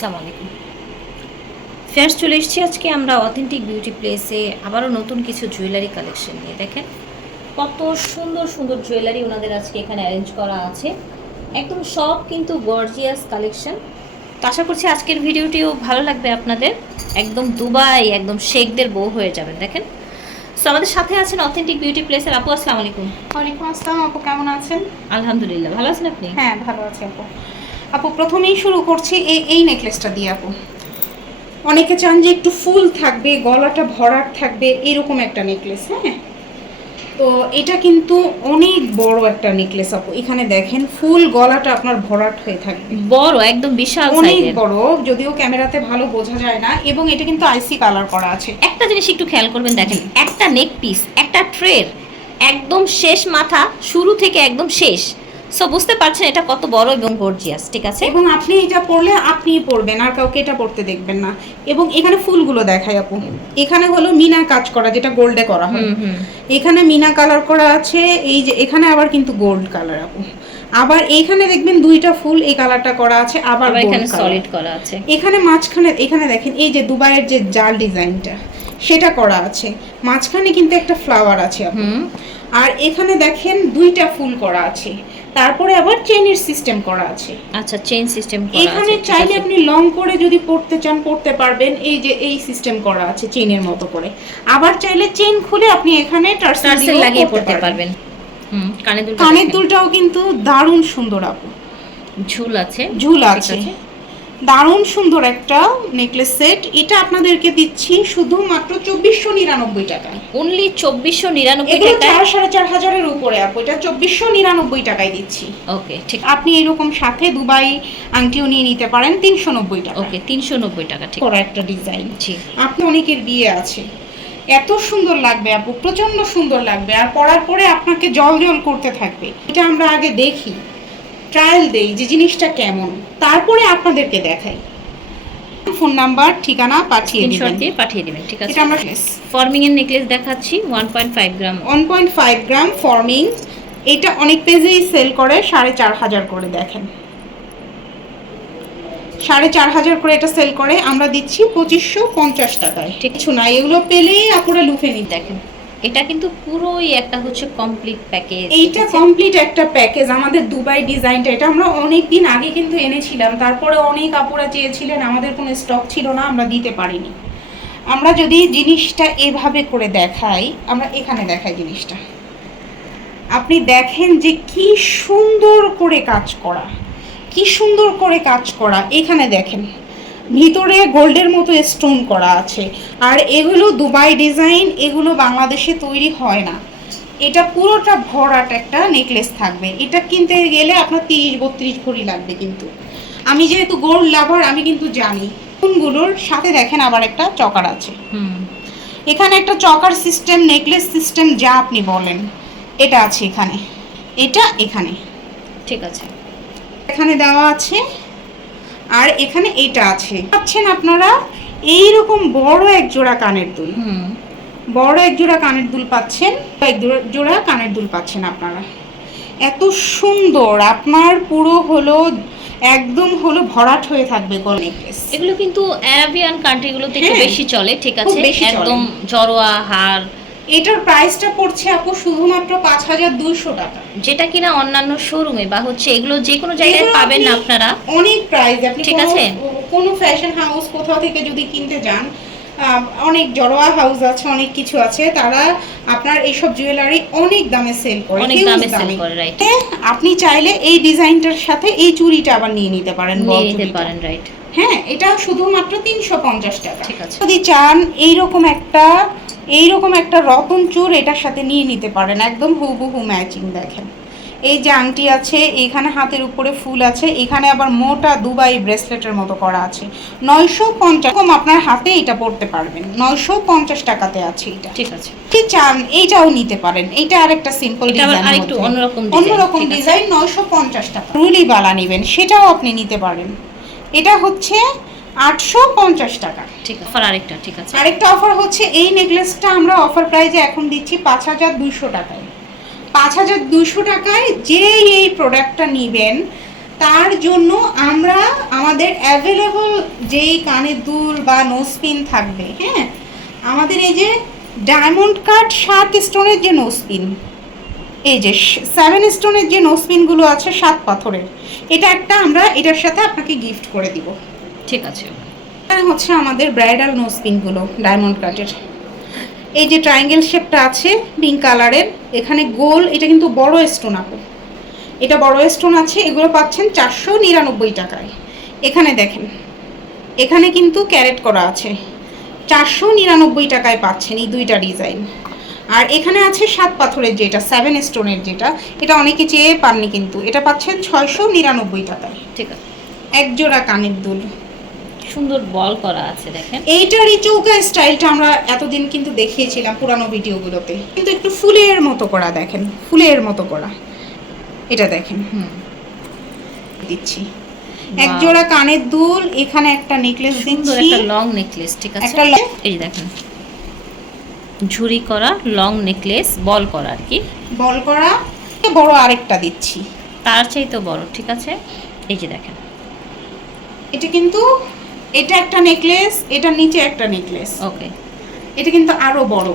আসসালামু আলাইকুম। ফেয়ার্স চলে এসেছি আজকে আমরা অথেন্টিক বিউটি প্লেসে আবারও নতুন কিছু জুয়েলারি কালেকশন নিয়ে। দেখেন কত সুন্দর সুন্দর জুয়েলারি ওনাদের আজকে এখানে অ্যারেঞ্জ করা আছে, একদম সব কিন্তু গর্জিয়াস কালেকশন। তো আশা করছি আজকের ভিডিওটিও ভালো লাগবে আপনাদের, একদম দুবাই একদম শেখদের বউ হয়ে যাবেন। দেখেন সো আমাদের সাথে আছেন অথেন্টিক বিউটি প্লেসের আপু। আসসালামু আলাইকুম। ওয়ালাইকুম আসসালাম আপু, কেমন আছেন? আলহামদুলিল্লাহ, ভালো আছেন আপনি? হ্যাঁ ভালো আছি আপু। আপু প্রথমেই শুরু করছি এই নেকলেসটা দিয়ে আপু। অনেকে চান যে একটু ফুল থাকবে, গলাটা ভরাট থাকবে, এরকম একটা নেকলেস। হ্যাঁ, তো এটা কিন্তু অনেক বড় একটা নেকলেস আপু। এখানে দেখেন ফুল গলাটা আপনার ভরাট হয়ে থাকবে, বড় একদম বিশাল অনেক সাইজের। বড়, যদিও ক্যামেরাতে ভালো বোঝা যায় না। এবং এটা কিন্তু আইসি কালার করা আছে। একটা জিনিস একটু খেয়াল করবেন, দেখেন একটা নেক পিস, একটা ট্রের একদম শেষ মাথা, শুরু থেকে একদম শেষ। সো বুঝতে পারছেন এটা কত বড় এবং গর্জিয়াস, ঠিক আছে? এবং আপনি এটা পরলে আপনিই পরবেন, আর কাউকে এটা পরতে দেখবেন না। এবং এখানে ফুলগুলো দেখাই আপু। এখানে হলো মিনা কাজ করা, যেটা গোল্ডে করা হয়। এখানে মিনা কালার করা আছে, এই যে এখানে আবার কিন্তু গোল্ড কালার আপু। আবার এইখানে দেখবেন দুইটা ফুল এই কালারটা করা আছে, আবার এখানে গোল্ড সলিড করা আছে। এখানে মাঝখানে এখানে দেখেন এই যে দুবাইয়ের যে জাল ডিজাইনটা সেটা করা আছে, মাঝখানে কিন্তু একটা ফ্লাওয়ার আছে আপু। আর এখানে দেখেন দুইটা ফুল করা আছে, তারপরে আবার চেইনের সিস্টেম করা আছে। আচ্ছা, চেইন সিস্টেম করা আছে। এখানে চাইলে আপনি লং করে যদি পড়তে চান পড়তে পারবেন, এই যে এই সিস্টেম করা আছে চেইনের মতো করে। আবার চাইলে চেইন খুলে আপনি এখানে টার্সেল লাগিয়ে পড়তে পারবেন। কানের দুলটাও কিন্তু দারুণ সুন্দর আপু, ঝুল আছে, ঝুল আছে, দারুণ সুন্দর একটা নেকলেস সেট। এটা আপনাদেরকে দিচ্ছি শুধুমাত্র 2499 টাকায়। অনলি 2499 এগুলো টাকায়। 4,500-এর উপরে আপু, এটা 2499 টাকায় দিচ্ছি। ওকে, ঠিক। আপনি এরকম সাথে দুবাই আংটিও নিয়ে নিতে পারেন 390 টাকা। ওকে, 390 টাকা, ঠিক। করা একটা ডিজাইন। জি, আপনি অনেকের বিয়ে আছে, এত সুন্দর লাগবে আপু, প্রচন্ড সুন্দর লাগবে। আর পরার পরে আপনাকে জল জল করতে থাকবে। এটা আমরা আগে দেখি, ট্রায়াল দেই যে জিনিসটা কেমন, তারপরে আপনাদেরকে দেখাই। ফোন নাম্বার ঠিকানা পাঠিয়ে দিবেন, দিয়ে পাঠিয়ে দিবেন, ঠিক আছে? এটা আমরা ফর্মিং এর নেকলেস দেখাচ্ছি 1.5 গ্রাম। 1.5 গ্রাম ফর্মিং। এটা অনেক পেজেই সেল করে 4,500 করে। দেখেন 4,500 করে এটা সেল করে, আমরা দিচ্ছি 2550 টাকায়। ঠিক আছে না, এগুলো পেলেই আপুরা লুফে নিন। দেখেন এটা কিন্তু পুরোই একটা হচ্ছে কমপ্লিট প্যাকেজ। এইটা কমপ্লিট একটা প্যাকেজ। আমাদের দুবাই ডিজাইনটা এটা আমরা অনেক দিন আগে কিন্তু এনেছিলাম, তারপরে অনেক আপুরা চেয়েছিলেন, আমাদের কোনো স্টক ছিল না, আমরা দিতে পারিনি। আমরা যদি জিনিসটা এভাবে করে দেখাই, আমরা এখানে দেখাই জিনিসটা, আপনি দেখেন যে কি সুন্দর করে কাজ করা, কি সুন্দর করে কাজ করা। এখানে দেখেন ভিতরে গোল্ডের মতো স্টোন করা আছে। আর এগুলো দুবাই ডিজাইন, এগুলো বাংলাদেশে তৈরি হয় না। এটা পুরোটা ভরাট একটা নেকলেস থাকবে। এটা কিনতে গেলে আপনার 30-32 ভরি লাগবে। কিন্তু আমি যেহেতু গোল্ড লাভার, আমি কিন্তু জানি কোনগুলোর সাথে। দেখেন আবার একটা চকার আছে, এখানে একটা চকার সিস্টেম, নেকলেস সিস্টেম যা আপনি বলেন, এটা আছে এখানে, এটা এখানে, ঠিক আছে, এখানে দেওয়া আছে। আর এখানে এটা আছে, পাচ্ছেন আপনারা এইরকম বড় এক জোড়া কানের দুল। বড় এক জোড়া কানের দুল পাচ্ছেন, এক জোড়া কানের দুল পাচ্ছেন আপনারা। এত সুন্দর, আপনার পুরো হলো একদম হলো ভরাট হয়ে থাকবে গোল নেকলেস। এগুলো কিন্তু আরাবিয়ান কান্ট্রিগুলোতে একটু বেশি চলে, ঠিক আছে? একদম জড়োয়া হার। এটার প্রাইসটা পড়ছে আপু শুধুমাত্র 5,200 টাকা, যেটা কিনা অন্যান্য শোরুমে বা হচ্ছে এগুলো যে কোনো জায়গায় পাবেন না আপনারা। অনেক প্রাইস। আপনি ঠিক আছে, কোনো ফ্যাশন হাউস কোথাও থেকে যদি কিনতে যান, অনেক জড়োয়া হাউস আছে, অনেক কিছু আছে, তারা আপনার এইসব জুয়েলারি অনেক দামে সেল করে, অনেক দামে সেল করে, রাইট? আপনি চাইলে এই ডিজাইনটার সাথে এই চুড়িটা আবার নিয়ে নিতে পারেন, রাইট? হ্যাঁ, এটা শুধুমাত্র 350 টাকা। ঠিক আছে, যদি চান এইরকম একটা রতন চূড় এটার সাথে নিয়ে নিতে পারেন, একদম হুবহু ম্যাচিং। দেখেন এই যে আংটি আছে, এখানে হাতের উপরে ফুল আছে, এখানে আবার মোটা দুবাই ব্রেসলেটের মতো করা আছে। 950 কম আপনার হাতে এটা পড়তে পারবেন, 950 টাকাতে আছে এটা। ঠিক আছে, কি চান এইটাও নিতে পারেন। এইটা আরেকটা সিম্পল ডিজাইন, আরেকটু অন্যরকম ডিজাইন, 950 টাকা। রুলি বালা নেবেন সেটাও আপনি নিতে পারেন, এটা হচ্ছে 850 টাকা। ঠিক আছে, আরেকটা, ঠিক আছে, আরেকটা অফার হচ্ছে এই নেকলেসটা আমরা অফার প্রাইজে এখন দিচ্ছি 5,200 টাকায়। 5,200 টাকায় যে এই প্রোডাক্টটা নেবেন তার জন্য আমরা আমাদের অ্যাভেলেবল যেই কানের দুল বা নোজপিন থাকবে, হ্যাঁ, আমাদের এই যে ডায়মন্ড কাট 7 স্টোনের যে নোজপিন, এই যে 7 স্টোনের যে নোজপিনগুলো আছে 7 পাথরের, এটা একটা আমরা এটার সাথে আপনাকে গিফট করে দিব। ঠিক আছে। এটা হচ্ছে আমাদের ব্রাইডাল নোজপিনগুলো ডায়মন্ড কাটের। এই যে ট্রায়াঙ্গেল শেপটা আছে পিঙ্ক কালারের, এখানে গোল, এটা কিন্তু বড় স্টোন আপু, এটা বড় স্টোন আছে, এগুলো পাচ্ছেন 499 টাকায়। এখানে দেখেন, এখানে কিন্তু ক্যারেট করা আছে, 499 টাকায় পাচ্ছেন এই দুইটা ডিজাইন। আর এখানে আছে 7 পাথরের যেটা 7 স্টোনের যেটা, এটা অনেকে চেয়ে পাননি, কিন্তু এটা পাচ্ছেন 699 টাকায়। ঠিক আছে। এক জোড়া কানের দুল, সুন্দর বল করা আছে দেখেন। এইটারই চৌকা স্টাইলটা আমরা এতদিন কিন্তু দেখিয়েছিলাম পুরানো ভিডিওগুলোতে, কিন্তু একটু ফুলের মতো করা, দেখেন ফুলের মতো করা, এটা দেখেন দিচ্ছি। এক জোড়া কানের দুল, এখানে একটা নেকলেস সুন্দর দিচ্ছি, একটা লং নেকলেস। ঠিক আছে, একটা এই দেখেন ঝুরি করা লং নেকলেস, বল করা আর কি, বল করা, বড় আরেকটা দিচ্ছি, তার চাইতে বড়। ঠিক আছে, এই যে দেখেন, এটা কিন্তু এটা একটা নেকলেস, এটার নিচে একটা নেকলেস, ওকে, এটা কিন্তু আরো বড়,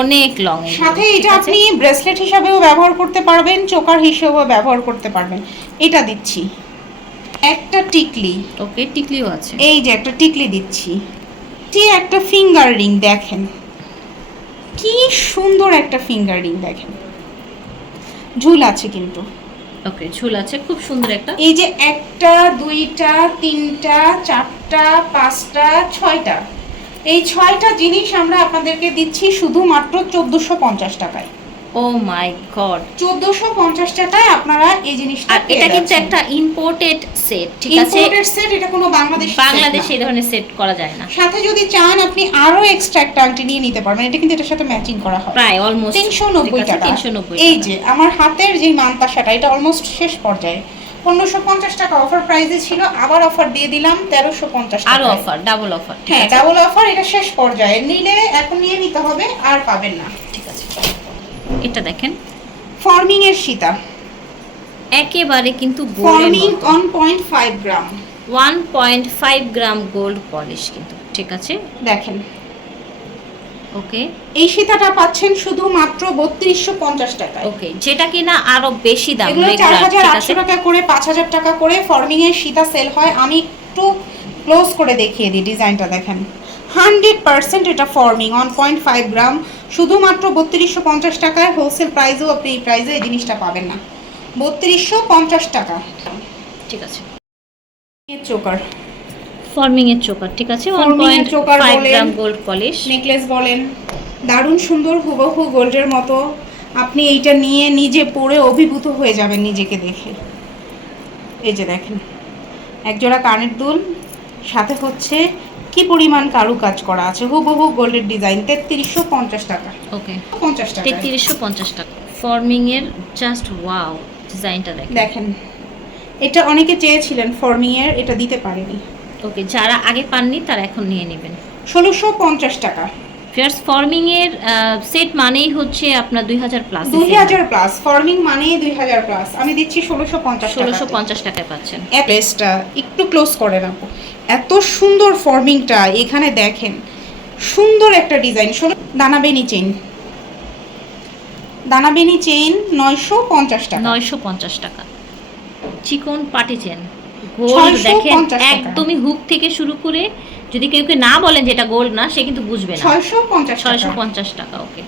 অনেক লং। সাথে এটা আপনি ব্রেসলেট হিসাবেও ব্যবহার করতে পারবেন, চোকার হিসেবেও ব্যবহার করতে পারবেন। এটা দিচ্ছি, একটা টিকলি, ওকে, টিকলিও আছে, এই যে একটা টিকলি দিচ্ছি, একটা ফিঙ্গার রিং, দেখেন কি সুন্দর একটা ফিঙ্গার রিং, দেখেন ঝুল আছে কিন্তু, ওকে, ঝুল আছে, খুব সুন্দর একটা। এই যে একটা, দুইটা, তিনটা, চারটা, পাঁচটা, 6টা, এই 6টা জিনিস আমরা আপনাদেরকে দিচ্ছি শুধুমাত্র 1450 টাকায়। ও মাই গড, 1450 টাকায় আপনারা এই জিনিসটা আর পেয়ে এটা কিন্তু যাচ্ছেন। একটা ইম্পোর্টেড সেট। ঠিক আছে, ইম্পোর্টেড সেট, এটা কোনো বাংলাদেশে এই ধরনের সেট করা যায় না। সাথে যদি চান আপনি আরো এক্সট্রা একটা আংটি নিয়ে নিতে পারবেন, এটা কিন্তু এটার সাথে ম্যাচিং করা হয়, প্রায় অলমোস্ট 390 টাকা। 390। এই যে আমার হাতের যে মানতাসাটা, এটা অলমোস্ট শেষ পর্যায়ে, 1550 টাকা অফার প্রাইসে ছিল, আবার অফার দিয়ে দিলাম 1350 টাকা, আরো অফার, ডাবল অফার। হ্যাঁ ডাবল অফার, এটা শেষ পর্যায়ে, নিলে এখন নিয়ে নিতে হবে, আর পাবেন না। ঠিক আছে, এটা দেখেন ফর্মিং এর সীতা, একেবারে কিন্তু ফর্মিং 1.5 গ্রাম, 1.5 গ্রাম গোল্ড পলিশ কিন্তু। ঠিক আছে, দেখেন ওকে, এই সীতাটা পাচ্ছেন শুধুমাত্র 3250 টাকায়। ওকে, যেটা কিনা আরো বেশি দাম, এগুলো regular, ঠিক 4800 আছে? টাকা করে, 5000 টাকা করে ফর্মিং এর সীতা সেল হয়। আমি একটু ক্লোজ করে দেখিয়ে দিই, ডিজাইনটা দেখেন, 100% এটা ফর্মিং 1.5 গ্রাম, শুধুমাত্র 3250 টাকায়। হোলসেল প্রাইসেও আপনি এই প্রাইসে এই জিনিসটা পাবেন না, 3250 টাকা। ঠিক আছে, চোকার, ফর্মিং এর চোকার। ঠিক আছে, ফর্মিং এর চোকার 1.5 বলেন, গ্রাম গোল্ড পলিশ, নেকলেস বলেন, দারুণ সুন্দর, হুবহু গোল্ডের মতো। আপনি এইটা নিয়ে নিজে পরে অভিভূত হয়ে যাবেন নিজেকে দেখে। এই যে দেখেন, একজোড়া কানের দুল, সাথে হচ্ছে কি পরিমাণ কারুকাজ করা আছে, হুবহু গোল্ডের ডিজাইন, 3350 টাকা। ওকে, 50 টাকা, 3350 টাকা ফর্মিং এর। জাস্ট ওয়াও, ডিজাইনটা দেখেন। দেখেন এটা অনেকে চেয়েছিলেন ফর্মিং এর, এটা দিতে পারেনি। ওকে, যারা আগে পাননি তারা এখন নিয়ে নেবেন। 1650 টাকা। ফিয়ার্স, ফর্মিং এর সেট মানেই হচ্ছে আপনার 2000 প্লাস, 2000 প্লাস, ফর্মিং মানে 2000 প্লাস। আমি দিচ্ছি 1650 টাকা, 1650 টাকায় পাচ্ছেন। প্লেসটা একটু ক্লোজ করে রাখো, এত সুন্দর ফর্মিংটা। এখানে দেখেন সুন্দর একটা ডিজাইন, দানাবেনি চেইন, দানাবেনি চেইন 950 টাকা, 950 টাকা। চিকন পাটি চেন, গোল্ড দেখেন, 650 টাকা। একদমই হুক থেকে শুরু করে, যদি কেউ না বলেন যে এটা গোল্ড না, সে কিন্তু বুঝবে না। 650 টাকা। 650 টাকা। ওকে,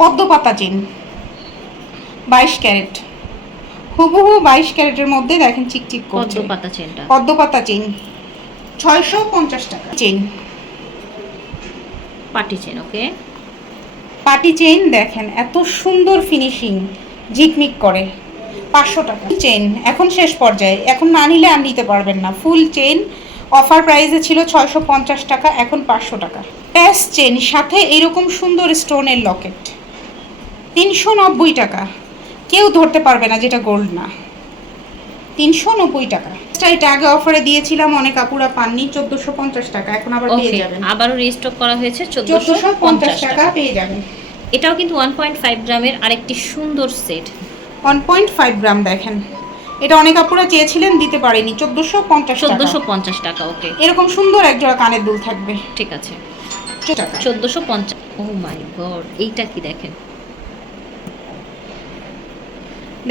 পদ্মপাতা চেইন 22 ক্যারেট, হুবহু 22 ক্যারেটের মধ্যে দেখেন চিকচিক করছে। পদ্মপাতা চেনটা, পদ্মপাতা চেইন 650 টাকা। চেইন, পাটি চেন। ওকে, পাটি চেইন দেখেন এত সুন্দর ফিনিশিং, ঝিকমিক করে, 500 টাকা। চেইন এখন শেষ পর্যায়ে, এখন না নিলে আর নিতে পারবেন না। ফুল চেইন অফার প্রাইসে ছিল 650 টাকা, এখন 500 টাকা। প্যাস চেইন সাথে এরকম সুন্দর স্টোনের লকেট 390 টাকা, কেউ ধরতে পারবে না যেটা গোল্ড না। 390 টাকা। এটা আগে অফারে দিয়েছিলাম, অনেক আপুরা পাননি, 1450 টাকা, এখন আবার পেয়ে ওকে, যাবেন। আবারও রিস্টক করা হয়েছে 1450 টাকা টাকা। পেয়ে যাবেন। এটাও কিন্তু 1.5 গ্রামের আরেকটি সুন্দর সেট। 1.5 গ্রাম দেখেন, এটা অনেক আপুরা চেয়েছিলেন, দিতে পারিনি, 1450 টাকা। 1450 টাকা। ওকে, এরকম সুন্দর এক জোড়া কানের দুল থাকবে, ঠিক আছে। 1450। ও মাই গড, এইটা কি দেখেন,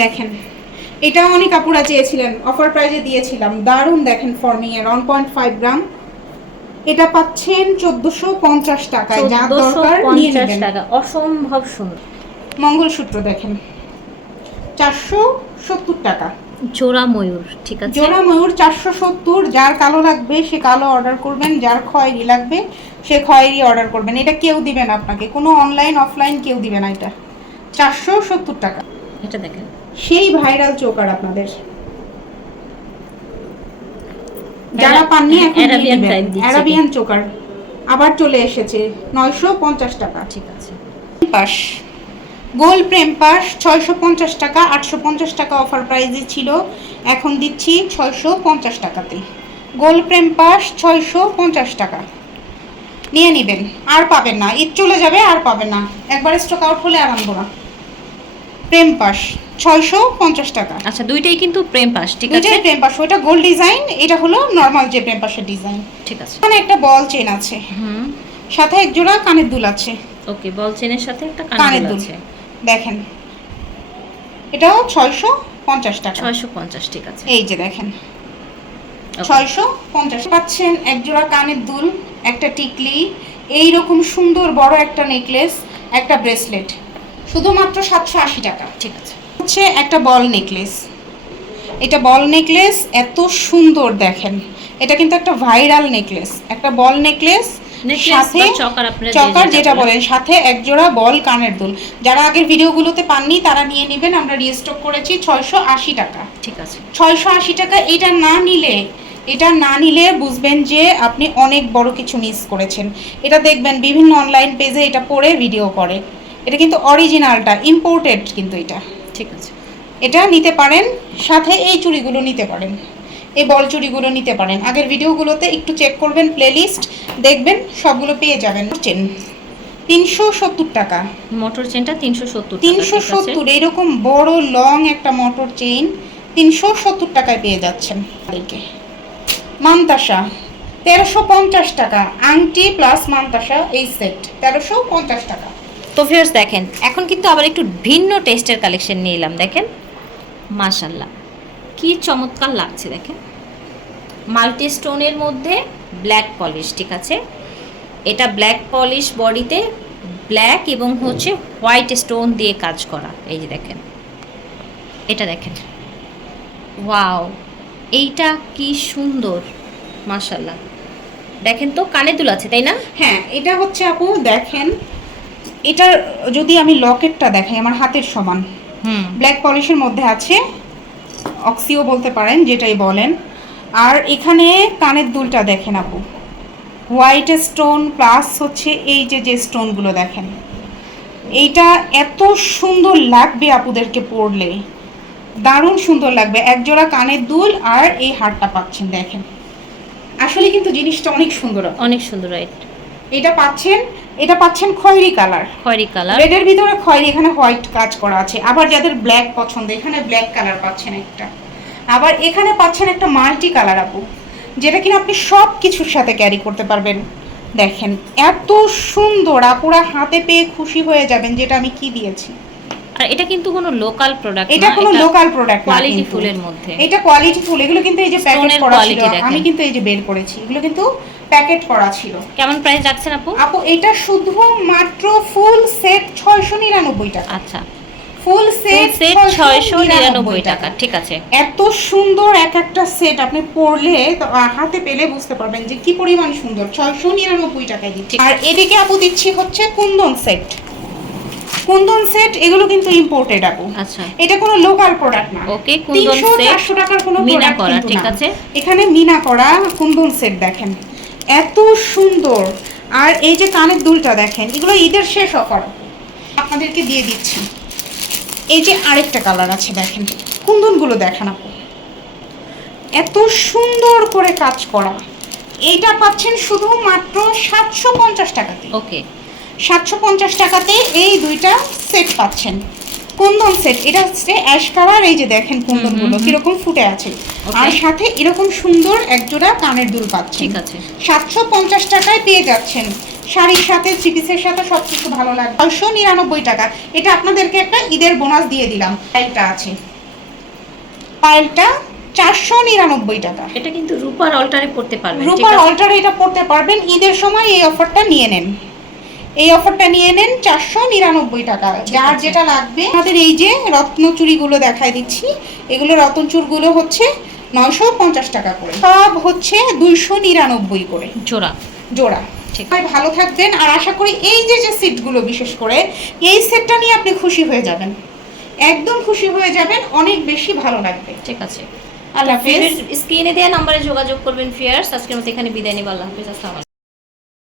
দেখেন এটা অনেক আপুরা চেয়েছিলেন, অফার প্রাইজে দিয়েছিলাম, দারুণ। দেখেন ফর্মিং এর 1.5 গ্রাম, এটা পাচ্ছেন 1450 টাকায়। যা দরকার নিয়ে 1450 নেবেন। টাকা, অসম্ভব সুন্দর। মঙ্গলসূত্র দেখেন 470 টাকা জোড়া ময়ূর, ঠিক আছে। জোড়া ময়ূর 470। যার কালো লাগবে সে কালো অর্ডার করবেন, যার খয়েরি লাগবে সে খয়েরি অর্ডার করবেন। এটা কেউ দিবে না আপনাকে, কোনো অনলাইন অফলাইন কেউ দিবে না। এটা 470 টাকা। এটা দেখেন, সেই ভাইরাল চোকার আপনাদের যারা পাননি এখন Arabian type দিচ্ছে। অ্যারাবিয়ান চোকার আবার চলে এসেছে, 950 টাকা। ঠিক আছে। পাশ গোল প্রেম পাশ 650 টাকা, 850 টাকা অফার প্রাইজে ছিল, এখন দিচ্ছি 650 টাকাতে। গোল প্রেম পাশ 650 টাকা, নিয়ে নেবেন, আর পাবেন না, ঈদ চলে যাবে আর পাবেন না, একবার স্টক আউট হলে আর আনবো না। প্রেম পাশ 650 টাকা। আচ্ছা, দুইটাই কিন্তু প্রেম পাশ, ঠিক আছে। দুইটাই প্রেম পাশ, ওটা গোল্ড ডিজাইন, এটা হলো নরমাল যে প্রেম পাশের ডিজাইন। ঠিক আছে। এখানে একটা বল চেন আছে, হুম, সাথে এক জোড়া কানের দুল আছে। ওকে, বল চেনের সাথে একটা কানের কানের দুল দুল আছে। দেখেন, এটাও 650 টাকা। 650, ঠিক আছে। এই যে দেখেন Okay. 650 পাচ্ছেন এক জোড়া কানের দুল, একটা টিকলি, এই রকম সুন্দর বড় একটা নেকলেস, একটা ব্রেসলেট, শুধুমাত্র 780 টাকা। ঠিক আছে। হচ্ছে একটা বল নেকলেস, এটা বল নেকলেস এত সুন্দর দেখেন, এটা কিন্তু একটা ভাইরাল নেকলেস, একটা বল নেকলেস সাথে চকার যেটা বলেন, সাথে এক জোড়া বল কানের দুল। যারা আগের ভিডিওগুলোতে পাননি তারা নিয়ে নেবেন, আমরা রিস্টক করেছি 680 টাকা। ঠিক আছে। 680 টাকা। এটা না নিলে বুঝবেন যে আপনি অনেক বড় কিছু মিস করেছেন। এটা দেখবেন বিভিন্ন অনলাইন পেজে এটা পরে ভিডিও করে, এটা কিন্তু অরিজিনালটা ইম্পোর্টেড কিন্তু এটা। ঠিক আছে, এটা নিতে পারেন, সাথে এই চুড়িগুলো নিতে পারেন, এই বল চুড়িগুলো নিতে পারেন। আগের ভিডিওগুলোতে একটু চেক করবেন, প্লেলিস্ট দেখবেন, সবগুলো পেয়ে যাবেন। চেন 370 টাকা, মোটর চেনটা 370 টাকা। 370, এরকম বড় লং একটা মোটর চেইন 370 টাকায় পেয়ে যাচ্ছেন। মানতাসা 1350 টাকা, আংটি প্লাস মানতাসা এই সেট 1350 টাকা। তো ভিউয়ার্স দেখেন, এখন কিন্তু আবার একটু ভিন্ন টেস্টের কালেকশন নিয়ে এলাম। দেখেন মাশাআল্লাহ কি চমৎকার লাগছে। দেখেন মাল্টি স্টোনের মধ্যে ব্ল্যাক পলিশ, ঠিক আছে। এটা ব্ল্যাক পলিশ, বডিতে ব্ল্যাক এবং হচ্ছে হোয়াইট স্টোন দিয়ে কাজ করা। এই যে দেখেন, এটা দেখেন, ওয়াও, এইটা কি সুন্দর মাশাআল্লাহ। দেখেন তো কানে দুল আছে, তাই না? হ্যাঁ, এটা হচ্ছে আপু দেখেন, এটার যদি আমি লকেটটা দেখাই, আমার হাতের সমান, ব্ল্যাক পলিশের মধ্যে আছে, অক্সিও বলতে পারেন, যেটাই বলেন। আর এখানে কানের দুলটা দেখেন আপু, হোয়াইট স্টোন প্লাস হচ্ছে এই যে স্টোনগুলো দেখেন, এইটা এত সুন্দর লাগবে আপুদেরকে পরলে, দারুণ সুন্দর লাগবে। এক জোড়া কানের দুল আর এই হারটা পাচ্ছেন, দেখেন আসলে কিন্তু জিনিসটা অনেক সুন্দর, অনেক সুন্দর। রাইট, এটা পাচ্ছেন খয়েরি কালার, খয়েরি কালার, রেডের ভিতরে খয়েরি, এখানে হোয়াইট কাজ করা আছে। আবার যাদের ব্ল্যাক পছন্দ, এখানে ব্ল্যাক কালার পাচ্ছেন একটা, আবার এখানে পাচ্ছেন একটা মাল্টি কালার আপু, যেটা কিনা আপনি সব কিছুর সাথে ক্যারি করতে পারবেন। দেখেন এত সুন্দর, আপুরা হাতে পেয়ে খুশি হয়ে যাবেন যেটা আমি কি দিয়েছি। আর এটা কিন্তু কোনো লোকাল প্রোডাক্ট না, এটা কোনো লোকাল প্রোডাক্ট না, কোয়ালিটি ফুলের মধ্যে। এটা কোয়ালিটি ফুল, এগুলো কিন্তু এই যে প্যাকেট করা ছিল, আমি কিন্তু এই যে বের করেছি, এগুলো কিন্তু প্যাকেট করা ছিল। কেমন প্রাইস রাখছেন আপু? আপু এটা শুধু মাত্র ফুল সেট 699 টাকা। আচ্ছা, ফুল সেট 699 টাকা, ঠিক আছে। এত সুন্দর এক একটা সেট আপনি পরলে হাতে পেলে বুঝতে পারবেন যে কি পরিমাণ সুন্দর। 699 টাকায় দিচ্ছি। আর এদিকে আপু দিচ্ছি হচ্ছে কুন্দন সেট, কুন্দন সেট, এগুলো কিন্তু ইম্পোর্টেড আপু। আচ্ছা, এটা কোনো লোকাল প্রোডাক্ট না। ওকে, কুন্দন সেট 400 টাকার কোনো মিনা প্রোডাক্ট করা, কিন্তু ঠিক না। আছে। এখানে মিনা করা কুন্দন সেট দেখেন এত সুন্দর। আর এই যে কানের দুলটা দেখেন, এগুলো ঈদের শেষ অফার আপনাদেরকে দিয়ে দিচ্ছি। এই যে আরেকটা কালার আছে দেখেন, কুন্দনগুলো দেখেন আপু, এত সুন্দর করে কাজ করা। এইটা পাচ্ছেন শুধুমাত্র 750 টাকাতে। ওকে, 750 টাকাতে এই দুইটা সেট পাচ্ছেন। কুন্দন সেট, এটা হচ্ছে অ্যাশ কালার, এই যে দেখেন কুন্দনগুলো কিরকম ফুটে আছে। আর সাথে এরকম সুন্দর একজোড়া কানের দুল পাচ্ছেন। ঠিক আছে, 750 টাকায় পেয়ে যাচ্ছেন। শাড়ির সাথে থ্রি পিসের সাথে সব কিছু ভালো লাগবে। 999 টাকা। এটা আপনাদেরকে একটা ঈদের বোনাস দিয়ে দিলাম। পায়েলটা আছে, পায়েলটা 499 টাকা। এটা কিন্তু রূপার অল্টারে পড়তে পারবেন, ঠিক রূপার আছে? অল্টারে এটা পড়তে পারবেন। ঈদের সময় এই অফারটা নিয়ে নেন, এই অফারটা নিয়ে নেন 499 টাকা। যার আছে। যেটা লাগবে। আমাদের এই যে রত্ন চুড়িগুলো দেখাই দিচ্ছি, এগুলো রত্ন চুড়গুলো হচ্ছে 950 টাকা করে, সব হচ্ছে 299 করে জোড়া। জোড়া। ঠিক। সবাই ভালো থাকবেন, আর আশা করি এই যে যে সেটগুলো, বিশেষ করে এই সেটটা নিয়ে আপনি খুশি হয়ে যাবেন, একদম খুশি হয়ে যাবেন, অনেক বেশি ভালো লাগবে। ঠিক আছে, আল্লাহ হাফেজ। স্ক্রিনে দেওয়া নম্বরে যোগাযোগ করবেন ফিয়ার্স। আজকের মতো এখানে বিদায় নিব। আল্লাহ হাফেজ, আসসালামু আলাইকুম।